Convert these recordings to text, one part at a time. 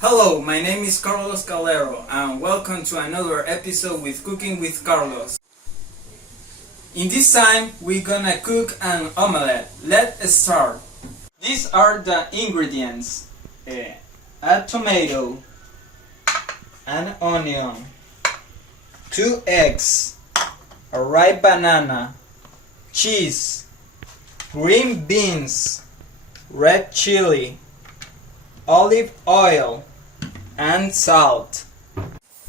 Hello, my name is Carlos Calero and welcome to another episode with Cooking with Carlos. In this time, we're gonna cook an omelette. Let's start. These are the ingredients. A tomato, an onion, 2 eggs, a ripe banana, cheese, green beans, red chili, olive oil, and salt.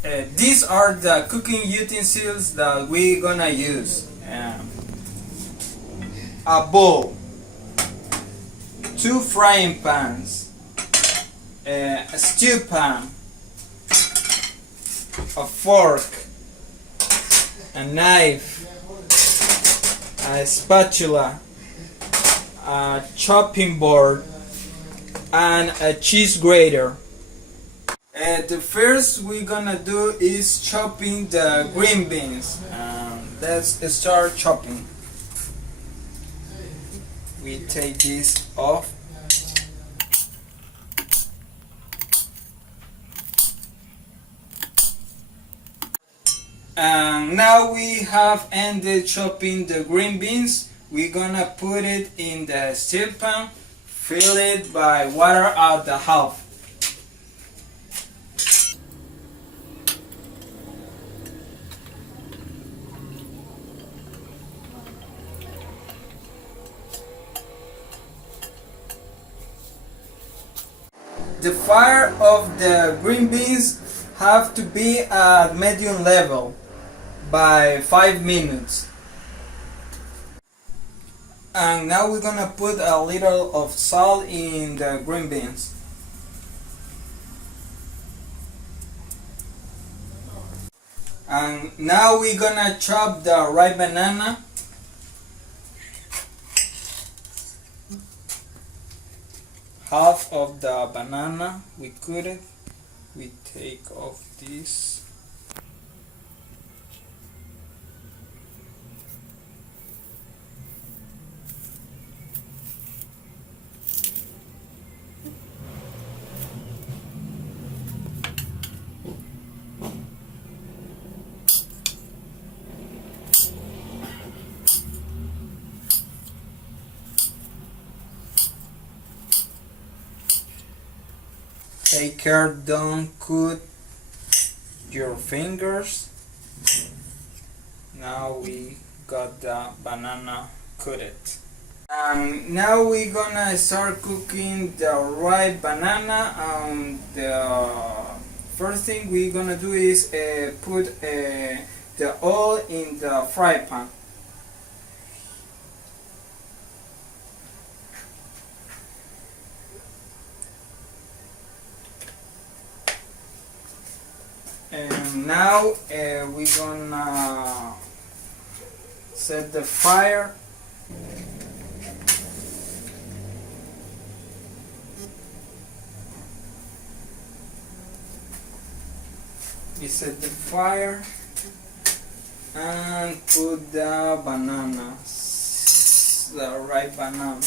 These are the cooking utensils that we're gonna use. A bowl, 2 frying pans, a stew pan, a fork, a knife, a spatula, a chopping board, and a cheese grater. The first we're gonna do is chopping the green beans. Let's start chopping. We take this off. And now we have ended chopping the green beans. We're gonna put it in the stew pan. Fill it by water at the half. The fire of the green beans have to be at medium level by 5 minutes. And now we're gonna put a little of salt in the green beans. And now we're gonna chop the ripe banana. Half of the banana we cut it. We take off this. Take care, don't cut your fingers. Now we got the banana cut. And now we're gonna start cooking the ripe banana. The first thing we're gonna do is put the oil in the fry pan. And now we're gonna set the fire. We set the fire and put the bananas, the ripe banana.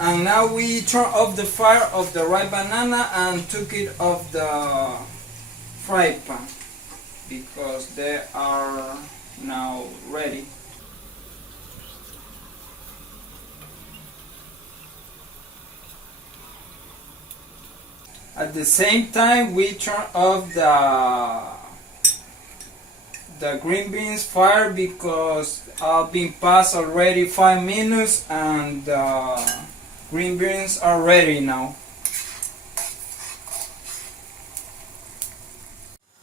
And now we turn off the fire of the ripe banana and took it off the fry pan because they are now ready. At the same time we turn off the green beans fire because I've been past already 5 minutes and green beans are ready now.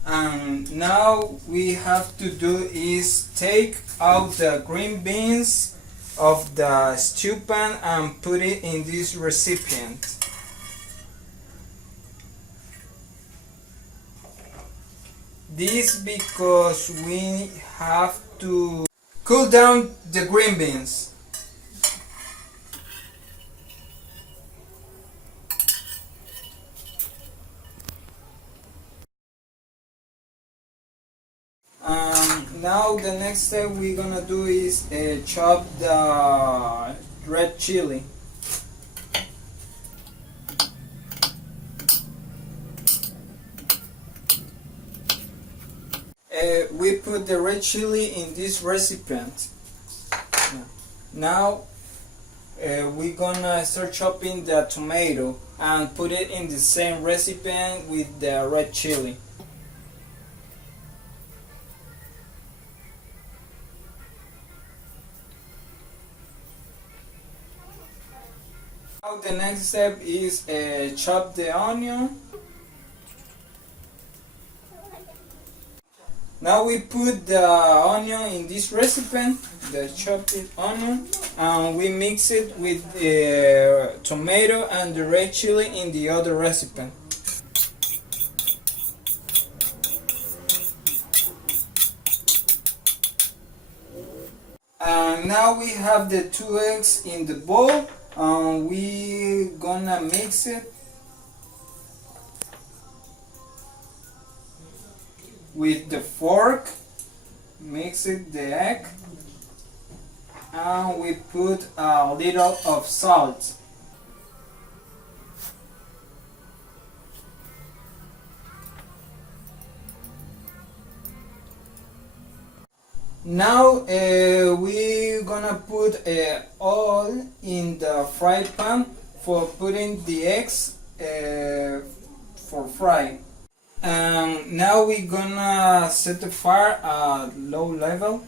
And now we have to do is take out the green beans of the stew pan and put it in this recipient. This because we have to cool down the green beans. Now the next step we're gonna do is chop the red chili. We put the red chili in this recipient. Now we're gonna start chopping the tomato and put it in the same recipient with the red chili. Now the next step is chop the onion. Now we put the onion in this recipe, the chopped onion, and we mix it with the tomato and the red chili in the other recipe. And now we have the 2 eggs in the bowl, and we gonna mix it with the fork. Mix it the egg, and we put a little of salt. Now we're gonna put oil in the fry pan for putting the eggs for fry. And now we're gonna set the fire at low level.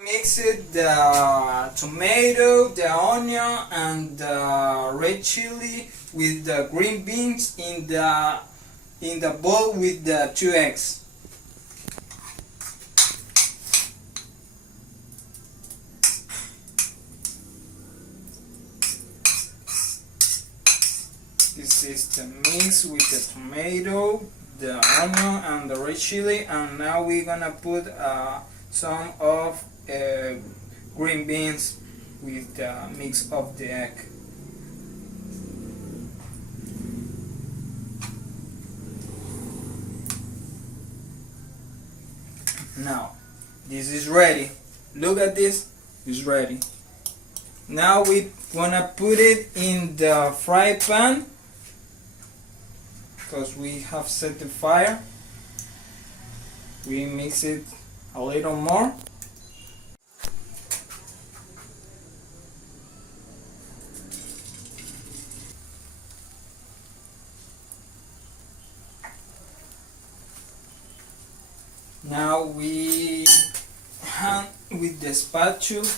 Mix it the tomato, the onion, and the red chili with the green beans in the bowl with the 2 eggs. This is the mix with the tomato, the onion, and the red chili, and now we're gonna put some of green beans with the mix of the egg. Now this is ready. Look at this, it's ready. Now we wanna put it in the fry pan because we have set the fire. We mix it a little more. Now we hand with the spatula.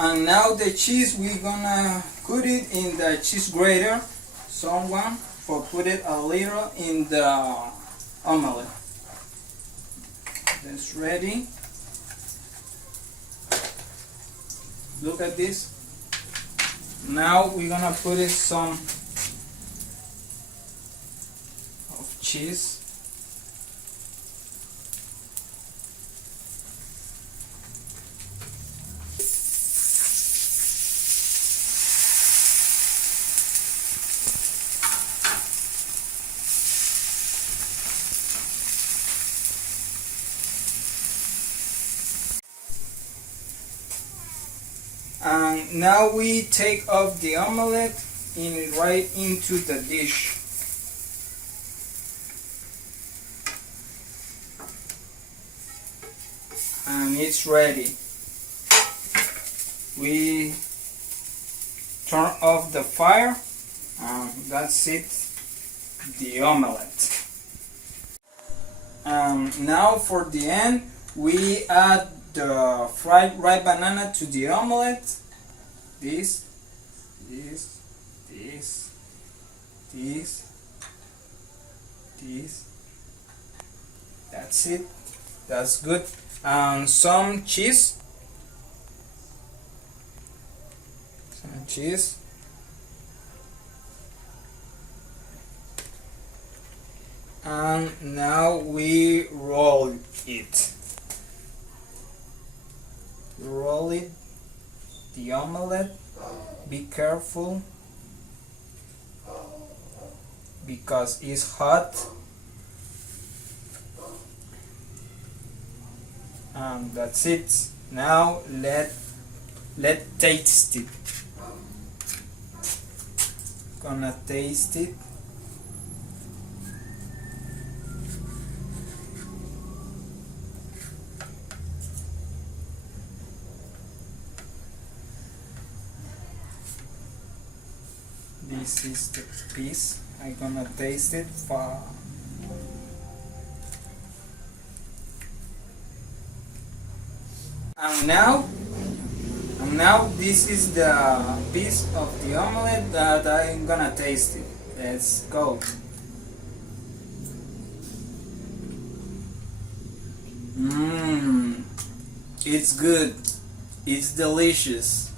And now the cheese, we're gonna put it in the cheese grater. Someone for put it a little in the omelette. That's ready. Look at this. Now we're gonna put it some of cheese. And now we take off the omelette and right into the dish. And it's ready. We turn off the fire and that's it, the omelette. Now for the end, we add the fried ripe banana to the omelette. This, this, this, this, this. That's it. That's good. Some cheese. Some cheese. And now we roll it. Roll it. The omelette. Be careful because it's hot. And that's it. Now let taste it. Gonna taste it. This is the piece. I'm gonna taste it for. And now this is the piece of the omelette that I'm gonna taste it. Let's go. It's good. It's delicious.